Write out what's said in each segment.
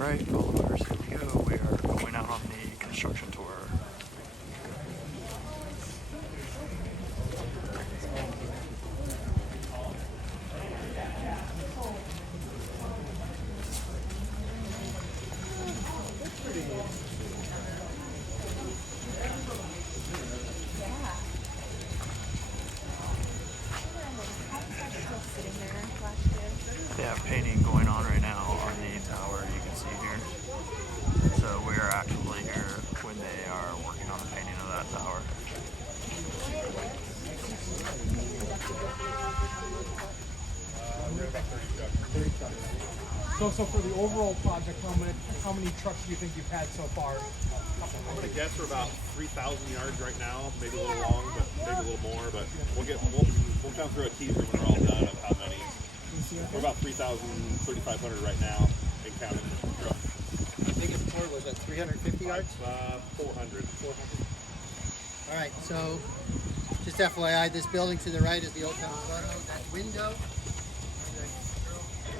Alright, followers, here we go. We are going out on the construction tour. They have painting going on right now on the tower, you can see here. So we are actually here when they are working on the painting of that tower. So for the overall project, how many trucks do you think you've had so far? I'm gonna guess we're about 3,000 yards right now, maybe a little long, but maybe a little more. But we'll come through a teaser when we're all done of how many. We're about 3,000, 3,500 right now, and counting. I think it's before was at 350 yards? 400. All right, so just FYI, this building to the right is the Old Town Photo. That window, where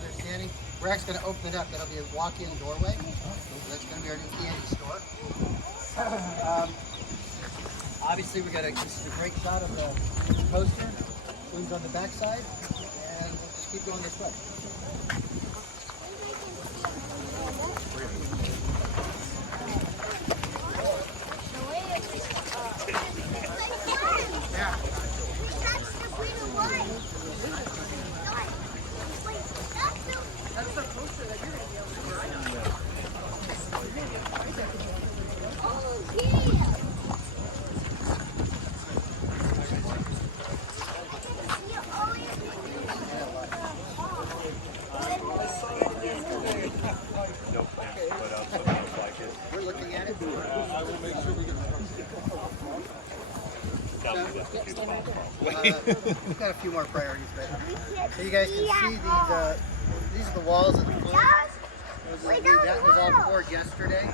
they're standing, we're actually going to open it up. That'll be a walk-in doorway. So that's going to be our new candy store. Obviously, this is a great shot of the coaster. Wings on the backside, and we'll just keep going this way. That's the poster that you're going to be able to write on. Oh, yeah! We're looking at it. I will make sure we get we've got a few more priorities, but so you guys can see these are the walls of the floor. That was all poured yesterday.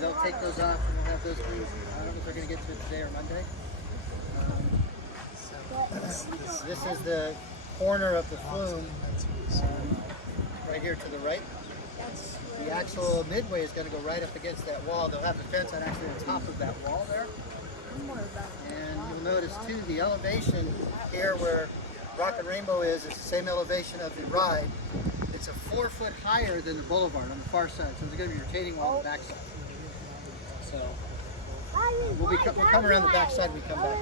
They'll take those off and we'll have those things. I don't know if they're going to get to it today or Monday. This is the corner of the flume right here to the right. The actual midway is going to go right up against that wall. They'll have the fence on actually on top of that wall there. And you'll notice too the elevation here where Rock and Rainbow is the same elevation of the ride. It's a 4 foot higher than the boulevard on the far side. So there's going to be a retaining wall on the back side. So we'll come around the back side when we come back.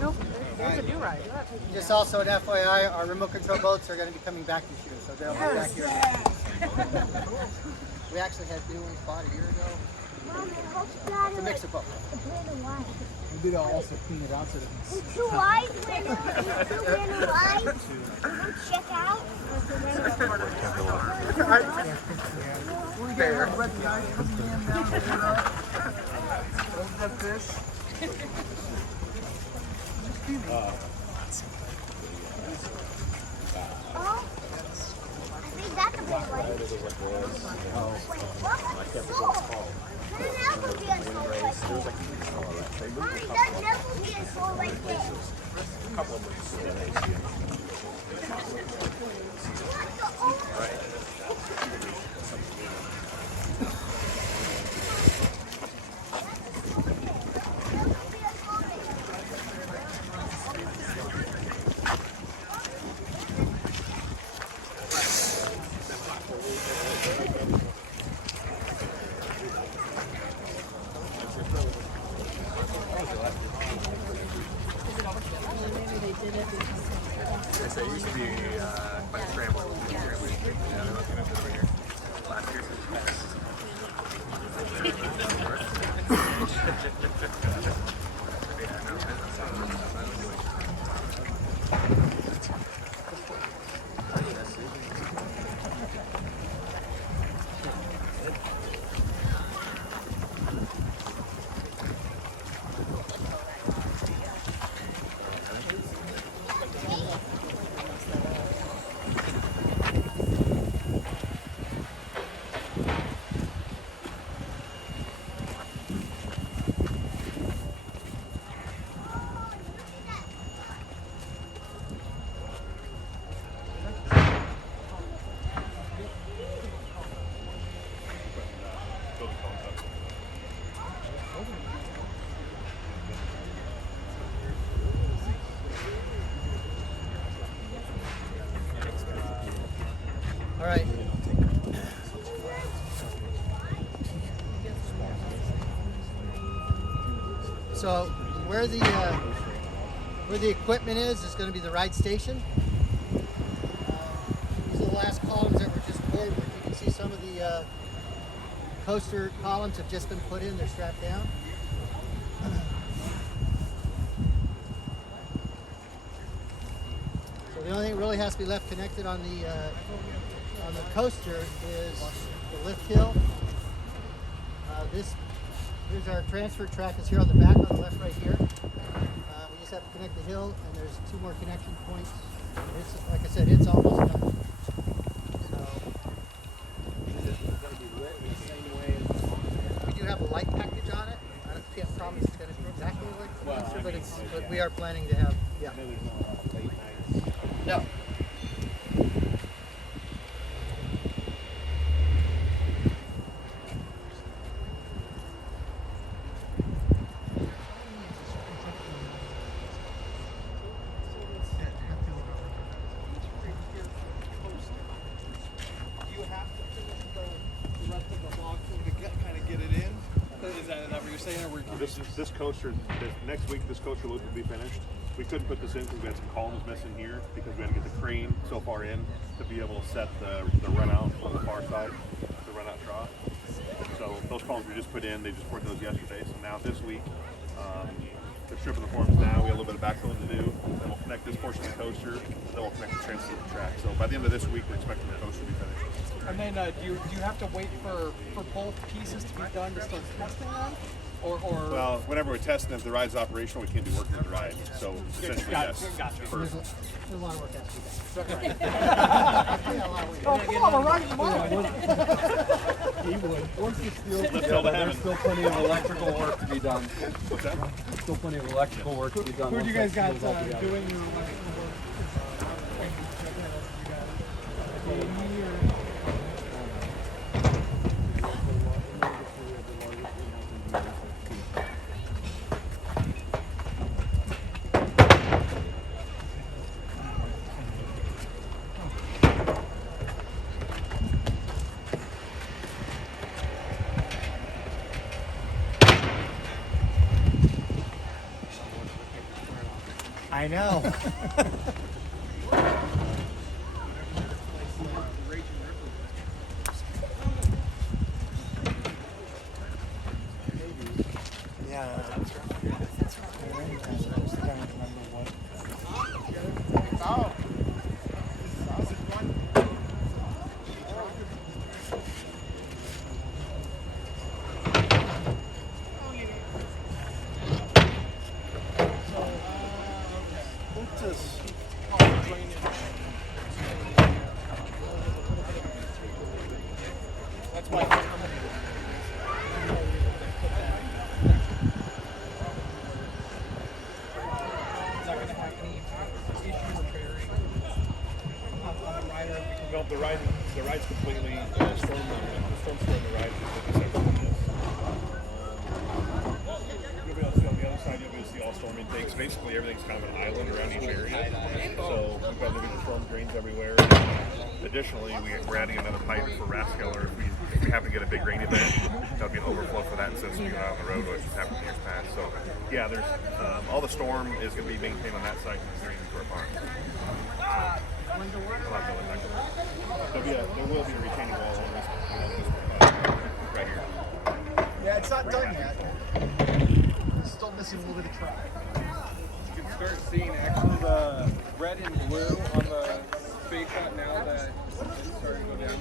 Nope, Right. a new ride. Just also an FYI, our remote control boats are going to be coming back this year, so they'll be back here. We actually had new ones bought a year ago. It's a mix of both. Maybe they'll also clean it out so that It's too wide when it's too wide. Check out. we get a red guy coming in now. Hold that fish. Oh, I think that's a big one. Wait, what's a soul? There's never be a soul like this. Mommy, there's never be a soul like this. It used to be quite a scramble. Yeah, they're looking at it over here. Last year's where the equipment is going to be the ride station. These are the last columns that were just poured. You can see some of the coaster columns have just been put in. They're strapped down. So the only thing that really has to be left connected on the coaster is the lift hill. Here's our transfer track. It's here on the back on the left right here. We just have to connect the hill, and there's 2 more connection points. It's, like I said, it's almost done. So we do have a light package on it. I can't promise it's going to be exactly like the coaster, but we are planning to have, yeah. No. This coaster, next week, this coaster loop will be finished. We couldn't put this in because we had some columns missing here because we had to get the crane so far in to be able to set the run out on the far side, the run out trough. So those columns we just put in, they just poured those yesterday. So now this week, they're stripping the forms now. We have a little bit of backfilling to do. Then we'll connect this portion of the coaster. Then we'll connect the transfer track. So by the end of this week, we're expecting the coaster to be finished. And then do you have to wait for both pieces to be done to start testing them? Or well, whenever we're testing, if the ride's operational, we can't do work with the ride. So essentially, yes. Gotcha. There's a lot of work has to be done. Oh, come on, we're riding tomorrow. He would. Once the steel's Let's together, go to there's still plenty of electrical work to be done. What's that? Still plenty of electrical work to be done. Who do you once guys that got steel's all together. doing your electrical work? I know. No, the ride's completely storm the ride. You'll be able to see on the other side, you'll be able to see all storm intakes. Basically, everything's kind of an island around each area. So we've got individual storm drains everywhere. Additionally, we're adding another pipe for Raskeller. If we happen to get a big rain event, there'll be an overflow for that instead of being out on the road, which has happened years past. So yeah, there's all the storm is going to be maintained on that side and it's draining to our farm. There will be a retaining wall on this right here. Yeah, it's not done yet. It's still missing a little bit of track. You can start seeing actually the red and blue on the space shot now that it's starting to go down.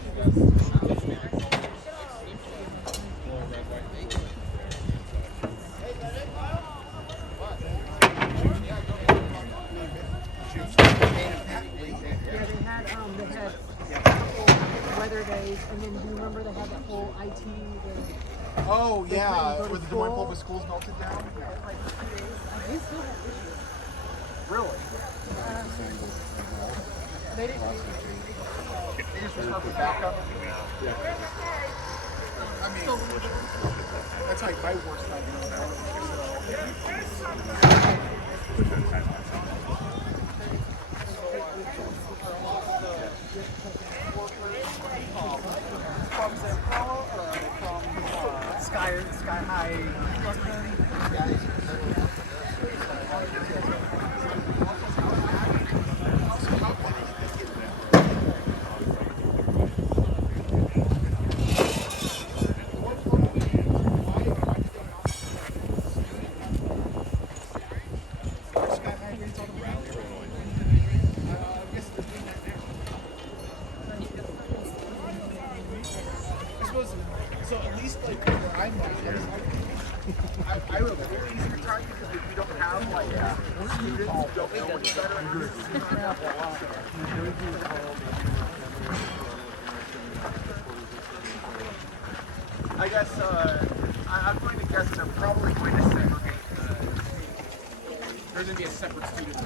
Weather days, and then do you remember they had that whole IT? Oh They yeah, couldn't go to where the school. Demoy schools melted down. Like 2 days. They still have issues. Really? They didn't. They just restart the backup. I mean, that's like my worst nightmare. Sky High. students don't know any better. I guess I'm going to guess they're probably going to segregate there's going to be a separate student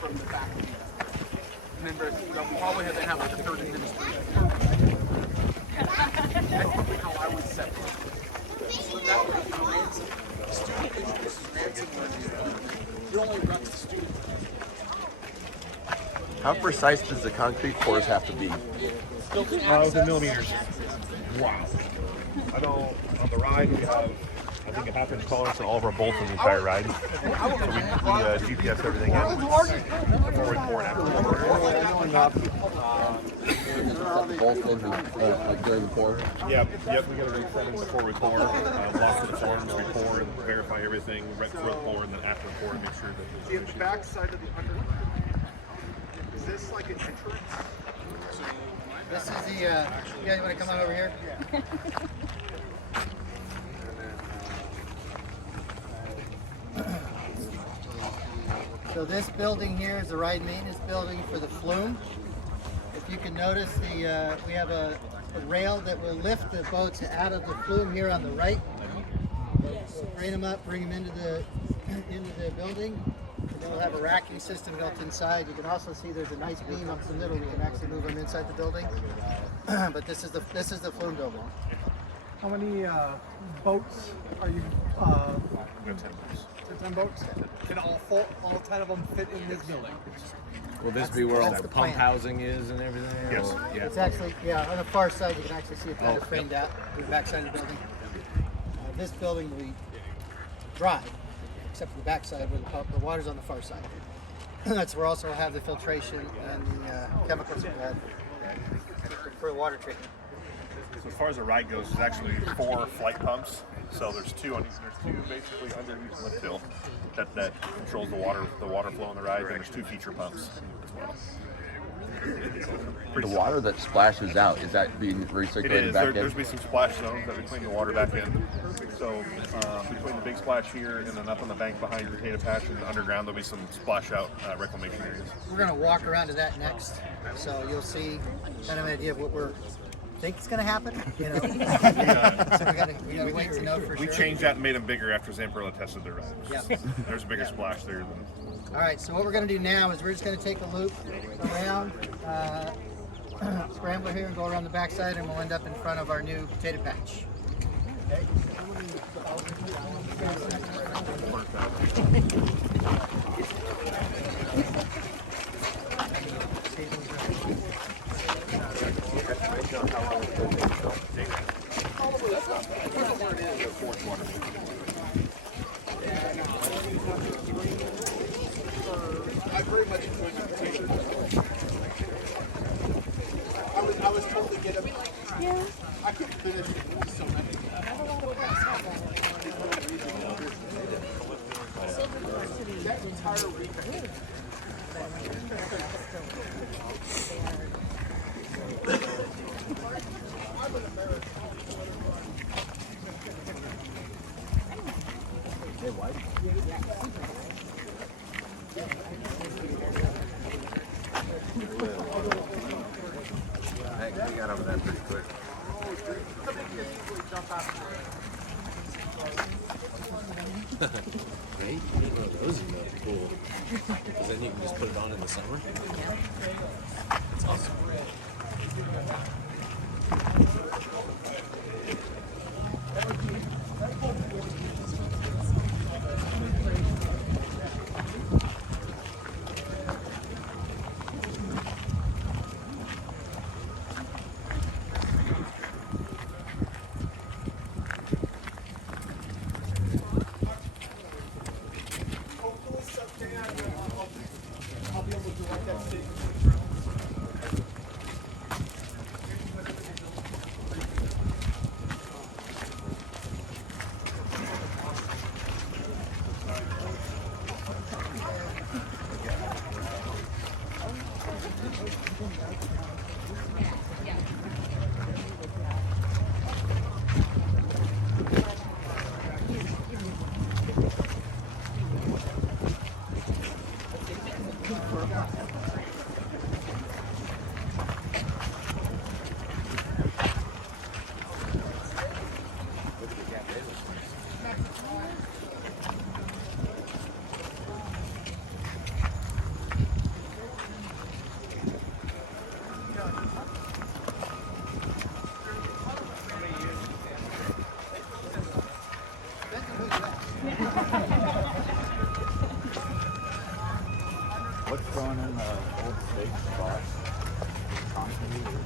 from the faculty. And then they'll probably have to have like a third administrator. That's probably how I would separate it. So that way, the student introduces ransom, it only runs the student. How precise does the concrete pours have to be? Within millimeters. Wow. I know on the ride we have, I think, a half-inch tolerance on all of our bolts on the entire ride. So we GPS everything in before we pour and after we Both in during the pour? Yep, we got to ring settings before we pour, lock to the forms, we pour and verify everything right before the pour and then after the pour, make sure that See, at the back side of the under, is this like an entrance? This is the, you guys want to come on over here? Yeah. So this building here is the ride maintenance building for the flume. If you can notice, we have a rail that will lift the boats out of the flume here on the right. Crane them up, bring them into the building. And then we'll have a racking system built inside. You can also see there's a nice beam up the middle. We can actually move them inside the building. But this is the flume building. How many boats are you? we have 10 boats. 10 boats. Can all 10 of them fit in this building? Will this be where all that's the the pump plan. housing is and everything? Yes. Or- Yeah. It's actually, on the far side, you can actually see it kind of framed out, the back side of the building. This building will be dry, except for the back side where the water's on the far side. That's where also we'll have the filtration and the chemicals for the water treatment. So as far as the ride goes, there's actually 4 flight pumps. So there's two basically underneath the lift hill that controls the water flow on the ride. And there's 2 feature pumps as well. The water that splashes out, is that being It recirculated is. back in? There's be some splash zones that we clean the water back in. So between the big splash here and then up on the bank behind your potato patch and underground, there'll be some splash out reclamation areas. We're going to walk around to that next, so you'll see kind of an idea of what we're think is going to happen. You know, so we got to wait to know for We sure. changed that and made them bigger after Zamperla tested their ride. Yep. There's a bigger splash there. All right, so what we're going to do now is we're just going to take a loop around, scramble here and go around the backside, and we'll end up in front of our new potato patch. Okay. I very much enjoyed the potato. I was told to get them. Yeah. I couldn't finish it. So many. That entire week. We got over that pretty quick. Right? Those are really cool. Because then you can just put it on in the summer. That's awesome. I'll be able to write that statement. What's going in the old steak spot?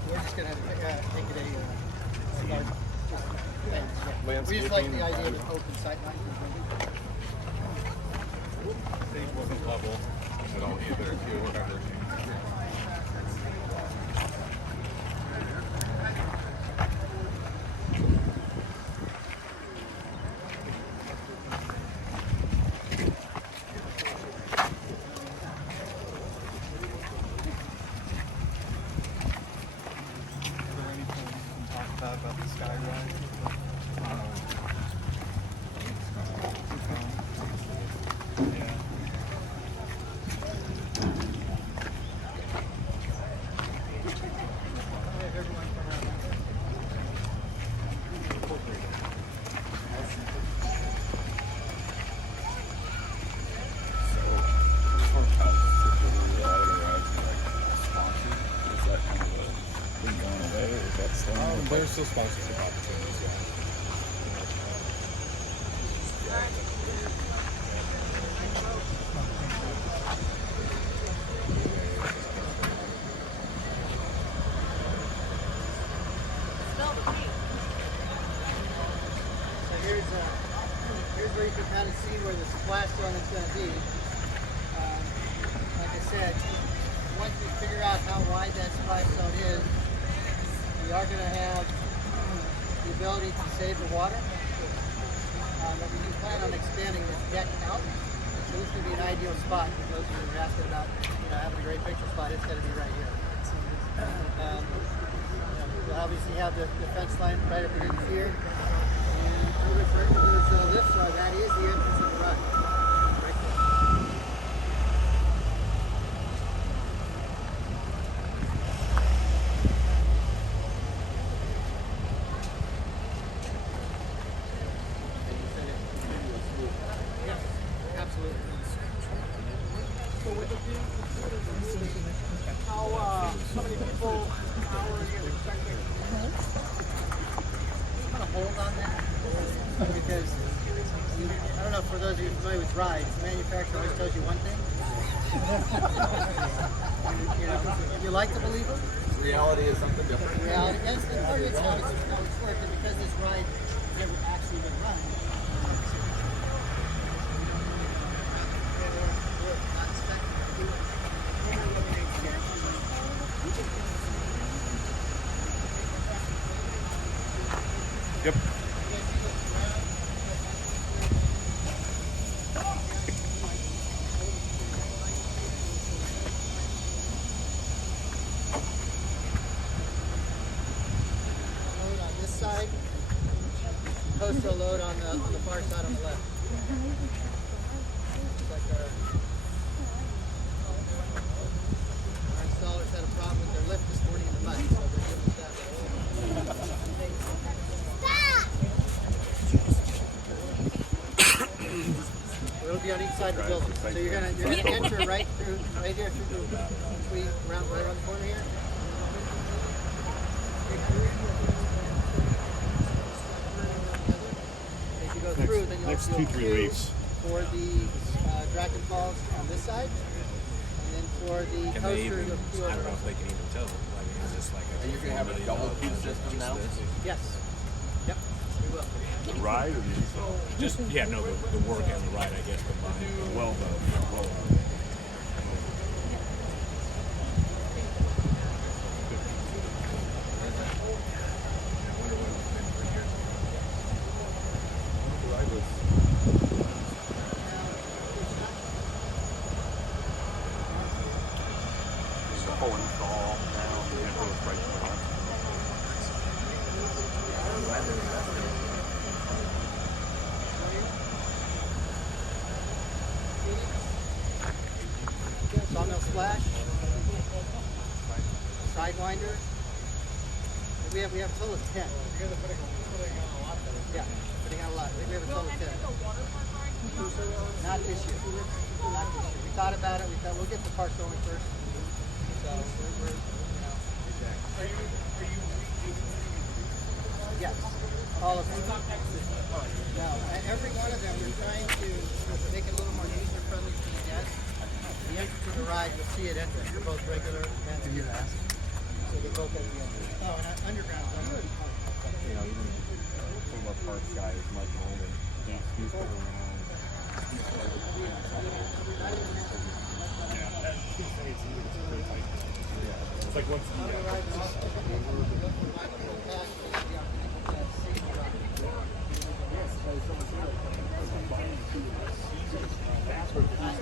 We're just gonna make it a start. We just like Landscaping. the idea of an open sight line. Stage wasn't level at all either, too, whatever. About the sky ride. There's still sponsorship opportunities, yeah. So here's where you can kind of see where the splash zone is going to be. Like I said, once we figure out how wide that splash zone is, we are going to have the ability to save the water. But we do plan on expanding this deck out. So this would be an ideal spot for those who are asking about having a great picture spot. It's going to be right here. We'll obviously have the fence line right up against here. And over for those lifts, that is the entrance of the run. Right there. Yes, absolutely. How many people, how are you expecting? I'm going to hold on that because I don't know, for those of you familiar with rides, the manufacturer always tells you one thing. You like to believe them. Reality is something different. Reality, yes, it's how it's worked, and because this ride never actually been run. Yep. Load on this side, coaster load on the far side on the left. It's like our installers had a problem with their lift this morning in the mud, so they're giving us that. It'll be on each side of the building. So you're gonna enter right here through the right around the corner here. As you go through, then you'll Next you'll 2-3 queue weeks. for the Draken Falls on this side, and then for the Can they coaster even, you'll queue I don't over. know if they can even tell. I mean, it's just like Are you going to have a double queue system now? Yes. Yep. We will. The ride or the install? Just, yeah, no, the work and the ride, I guess, combined. Well done. Full install now. Yeah, so it's right for that. Sawmill splash, sidewinder. We have a total of 10. Yeah, putting on a lot. We have a total of 10. Not this year. Not this year. We thought about it. We thought we'll get the park going first. So we're yes, all of them. Now, every one of them, we're trying to make it a little more user friendly for the guests. The entrance to the ride side, you'll see it entrance for both regular and ski pass. So they both at the entrance. Oh, and underground. You know, even some of our parks guys, Mike Nolan, he's going around. It's like once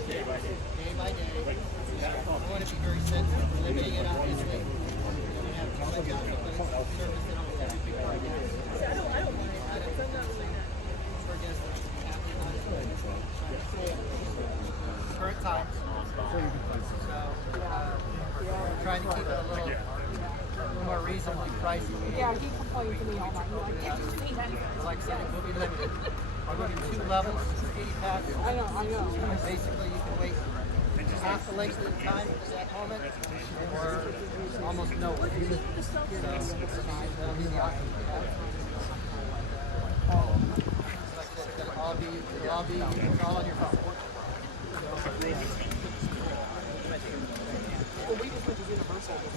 Day by day. I want to be very sensitive. We're limiting it obviously. We have to let go of the service that almost every big park has. Current times. So we're trying to keep it a little more reasonably priced. Yeah, he complained to me all night. He's like, did you see anything? Like I said, it will be limited. We're going to 2 levels, 80 passes. I know. Basically, you can wait half the length of the time at that moment, or almost no way. So that'll be the option we have. Like I said, it'll all be all on your phone.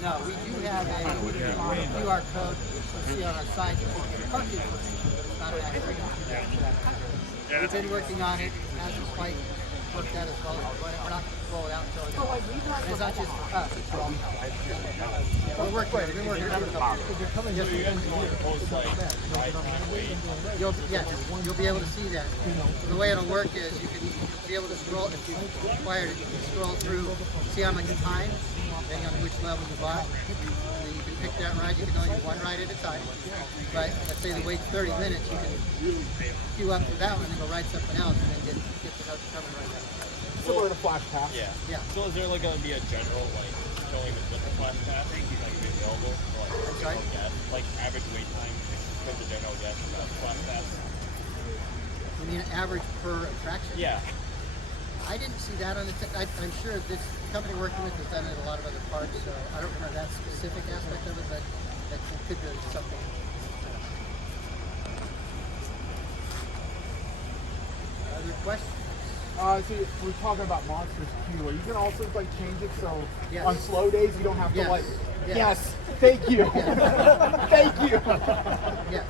No, we do have a QR code you'll see on our site for parking, but it's not an actual. We've been working on it. It hasn't quite worked out as well. We're not going to roll it out until it's not just for us. It's for all. We're working. We've been working on it. You'll be able to see that. The way it'll work is you'll be able to scroll, if you require it, you can scroll through, see how much time, depending on which level you bought. And then you can pick that ride. You can only do one ride at a time. But let's say the wait's 30 minutes, you can queue up for that one and go ride something else and then get the notes coming right now. Similar to Flash Pass. Yeah. Yeah. So is there like going to be a general like showing the general Flash Pass like be available for like sorry? general guests, like average wait time for the general guests about Flash Pass? You mean average per attraction? Yeah. I didn't see that on the. I'm sure this company working with has done it at a lot of other parks, so I don't remember that specific aspect of it, but that could be something. Other questions? See, we're talking about Monsters Q. Are you gonna also like change it so Yes. on slow days you don't have to Yes. like? Yes. Yes. Thank you. Thank you. Yes.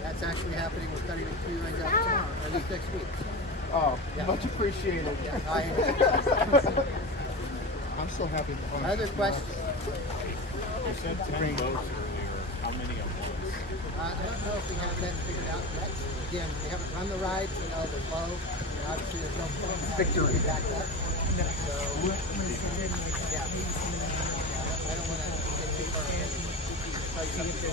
That's actually happening. We're cutting the queue lines out tomorrow, or at least next week. Oh, Yeah. much appreciated. Yeah, I'm so happy. Other questions? You said 10 boats earlier. How many at once? I don't know if we have that figured out yet. Again, we haven't run the rides. You know, they're low. And obviously, there's no victory back up. So, yeah. I don't want to get too far ahead. Like something.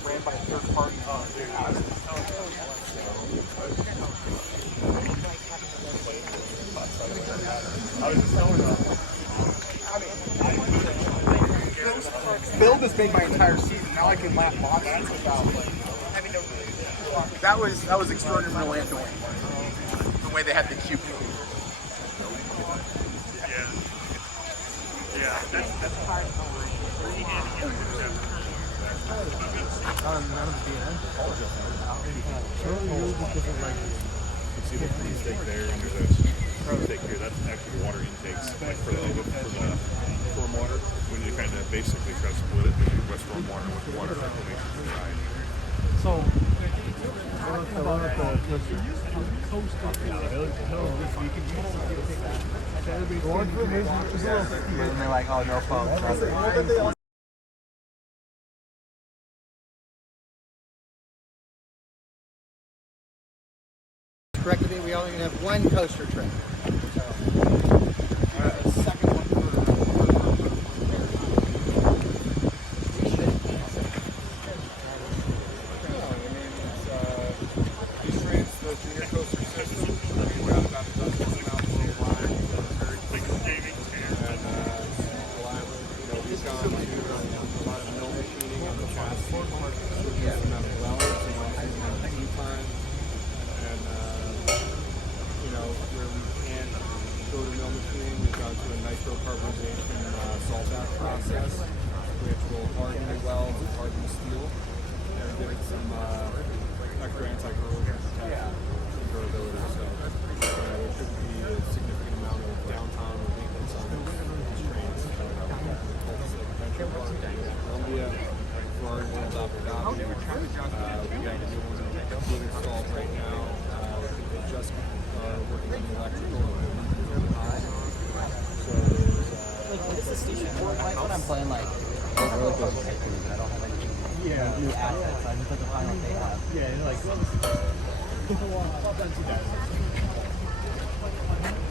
Ran by a third party. I was just telling them. Build has made my entire season. Now I can lap monsters without like having to. That was extraordinary in Orlando. The way they had the cube. Yeah, that's see the free stake there, and there's a free stake here. That's actually water intakes, like for the storm water. When you kind of basically try to split it between wet storm water with the water reclamation side. So, And they're like, oh, no phone. Corrected me, we only have one coaster trip. second one the junior coaster system. We've got about a dozen out the line. And we've gone to a lot of mill machining on the past. Amount of wells, time. And, we're give it some extra anti-corrosion protection and durability. So there should be a significant amount of downtime or maintenance on these trains. Columbia, Florida, and Abu Dhabi. We got the new ones being installed right now. They just working on the electrical. So What is the station for? Like when I'm playing like roller coaster tycoon, I don't have any new assets. I just like the final they have. Yeah, like well done to guys.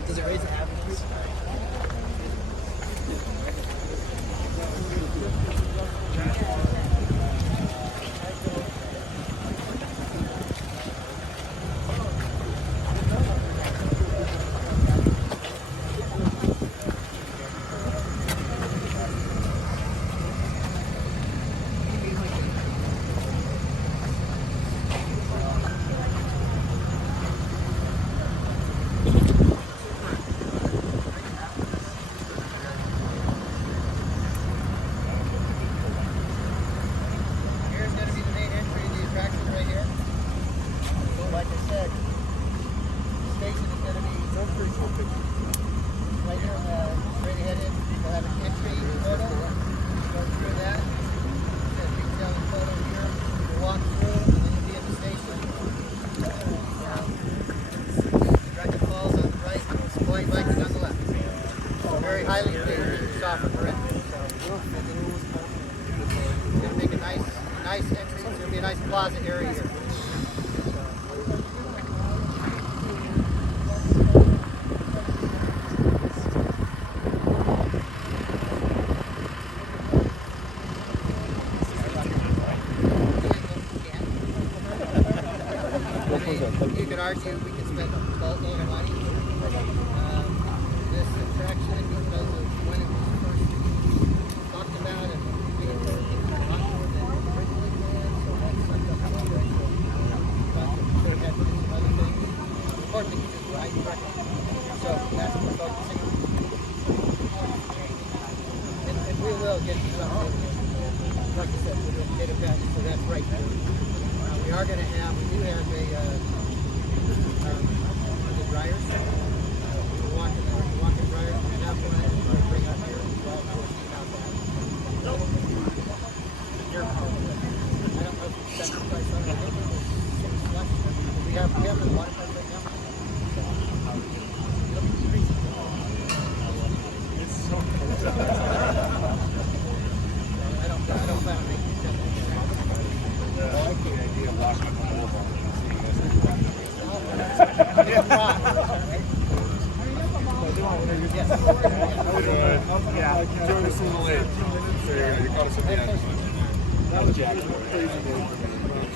Does it raise the avenues? Here's going to be the main entry of the attraction right here. So like I said, the station is going to be right here, straight ahead in. We'll have an entry photo, go through that. Got a detailing photo here. We'll walk through, and then you'll be at the station. Draken Falls on the right, Savoy Viking on the left. Very highly favored stop at the end. It's going to make a nice entry. It's going to be a nice plaza area here. You could argue we could spend a boatload of money. This attraction, because of when it was first talked about and being a lot more than originally planned, so that's sucked up a lot of extra budget. Should have had to do some other things. Important thing to do, right? So that's what we're focusing on. And we will get to something. Like I said, we'll get it back, so that's right there. We are going to have, we do have the dryers. We're walking dryers. We have one that we're going to bring up here. We'll see about that. I don't know if we set the price on it. We have the water park right now. It'll be pretty It's so cool. I don't plan on making it. I like the idea of walking the boulevard and seeing this. Join us in the late. So you caught us at the end. That was Jack.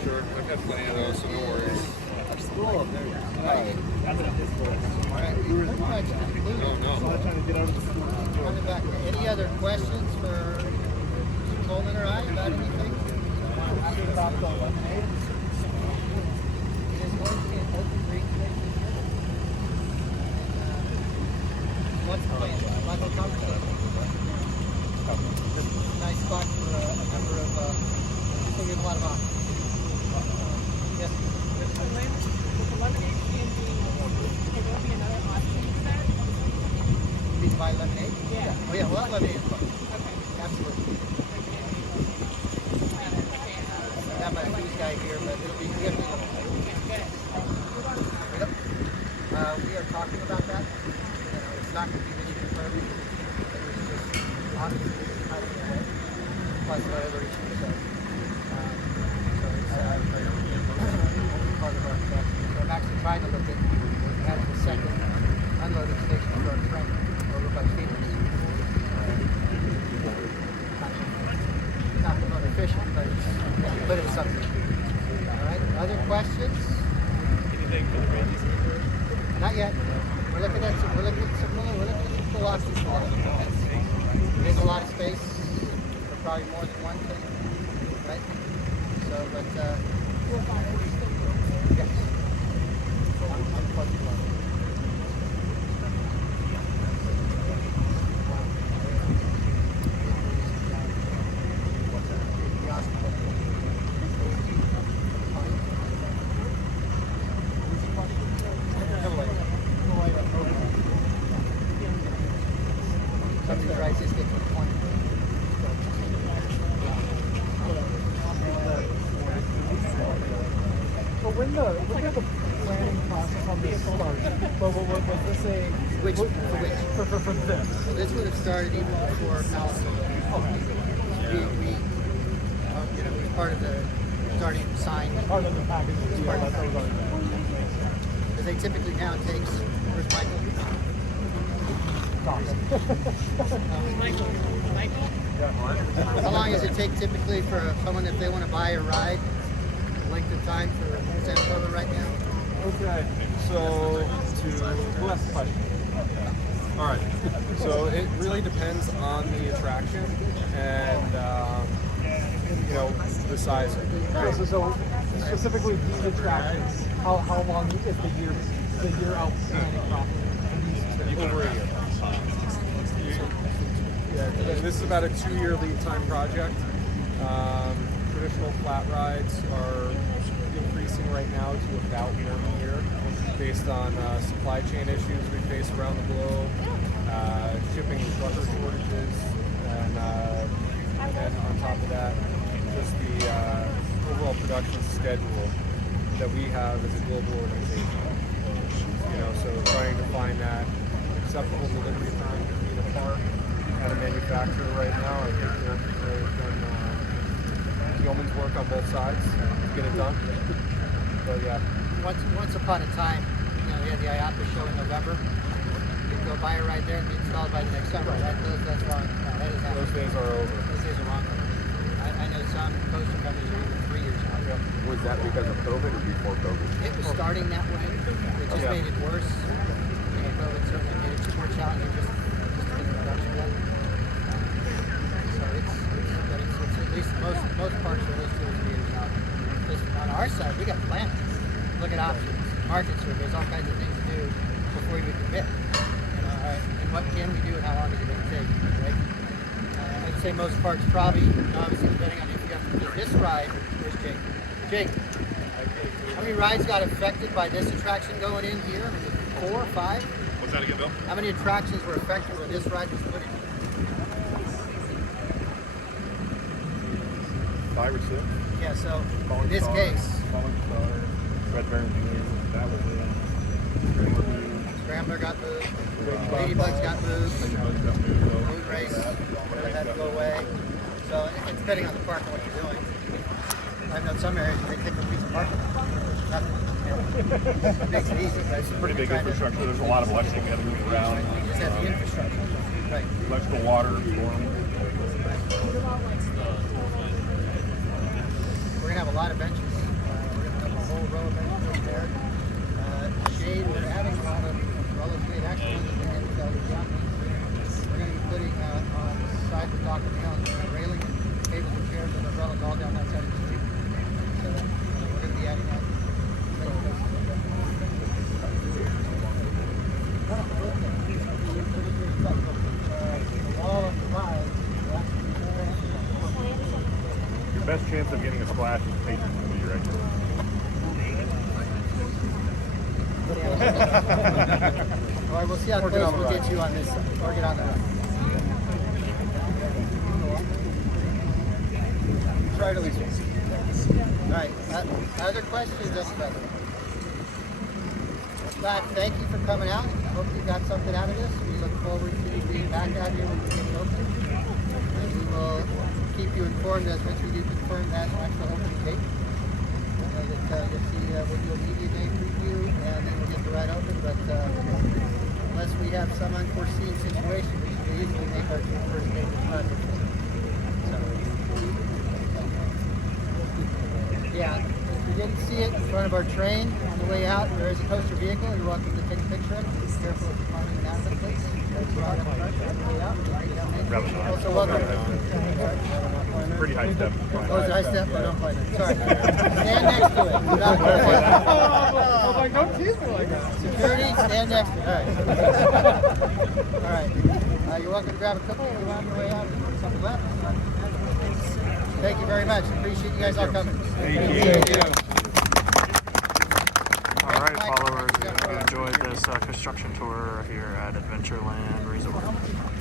Sure. I've had plenty of those, so no worries. Cool. Coming back. Any other questions for Coleman or I about anything? It is going to be an open green station. What's the plan? Michael, nice spot for a number of, we have a lot of options. Yes. With the lemonade standing, could there be another option for that? You mean to buy lemonade? Yeah. Oh yeah, well, lemonade is fun. Okay. Absolutely. I have my news guy here, but it'll be, we have to we are talking about that. It's not going to be really confirmed. It was just honestly plus whatever issues. So it's part of our strategy. So I'm actually trying to look at having a second unloading station for our train over by Phoenix. Not the most efficient, but it's something. All right. Other questions? Anything for the Randy's? Not yet. We're looking at some velocity stuff. There's a lot of space for probably more than one thing, right? So, but yes. I'm flexible on it. rides just get to the point. But when did the planning process on this start? But was this a Which for which? for this? Well, this would have started even before Palace. We you know, it was part of the starting sign. Part of the package. Part of the that was already there. Because they typically now takes. Where's Michael? How long does it take typically for someone if they want to buy a ride? Length of time for Saratoga right now? Okay, so who asked the question? All right, so it really depends on the attraction and you know, the size of it. Okay, so specifically these attractions, how long is the year out planning properly? Over a year. Yeah, this is about a 2-year lead time project. Traditional flat rides are increasing right now to about 1 year based on supply chain issues we face around the globe, shipping and trucker shortages, and on top of that, just the overall production schedule that we have as a global organization. You know, so trying to find that acceptable delivery time between a park and a manufacturer right now, I think they've done yeoman's work on both sides to get it done. But yeah. Once upon a time, you know, we had the IATA show in November. You could go buy a ride there and be installed by the next summer. That's wrong. That is Those days are over. Those days are long. I know some coaster companies are even 3 years now. Was that because of COVID or before COVID? It was starting that way. It just made it worse. You know, COVID certainly made it more challenging just to get the production done. So it's at least most parks are at least 2 or 3 years out. Just on our side, we got plans. Look at options, market surveys, all kinds of things to do before you commit. You know, all right, and what can we do and how long is it going to take, right? I'd say most parks probably, obviously depending on if you have this ride. Where's Jake? Jake, how many rides got affected by this attraction going in here? 4 or 5? What's that again, Bill? How many attractions were affected when this ride was put in? 5 or 6. Yeah, so in this case, Falling Star, Red Baron Jr., that was it. Scrambler got moved, Ladybugs got moved, Moon Race had to go away. So it's depending on the park and what you're doing. I know some areas they take a piece of parking. It makes it easy, but it's Pretty big infrastructure. There's a lot of electrical getting moved around. You just have the infrastructure. Right. Electrical water, storm. We're going to have a lot of benches. We're going to have a whole row of benches over there. Shade, we're adding a lot of relatively actual ones at the end of the jump. We're going to be putting on the side of the dock of the house, railing and tables and chairs and umbrellas all down that side of the street. So we're going to be adding that. All of the rides. Your best chance of getting a splash is patrons to be right here. All right, we'll see how close we'll get you on this. Or get on that. Try it at least once. All right. Other questions, brother? Scott, thank you for coming out. Hope you got something out of this. We look forward to being back out here when we get it open. And we will keep you informed as once we do confirm that actual opening date. I know that you'll see we'll do a media day preview and then we'll get the ride open. But unless we have some unforeseen situation, we should easily make our first day this project. So, yeah, if you didn't see it in front of our train on the way out, there is a coaster vehicle. You're welcome to take a picture of it. Be careful if you're climbing and out of it, please. There's right up front on the way out. Also, welcome. Pretty high step. Oh, it's a high step? Oh, don't play that. Sorry. Stand next to it. Do not play that. I'm like, don't tease me like that. Security, stand next to it. All right. You're welcome to grab a cookie and go on your way out and put something left. Thank you very much. Appreciate you guys all coming. Thank you. All right, followers, if you enjoyed this construction tour here at Adventureland Resort.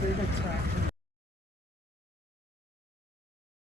Big attraction.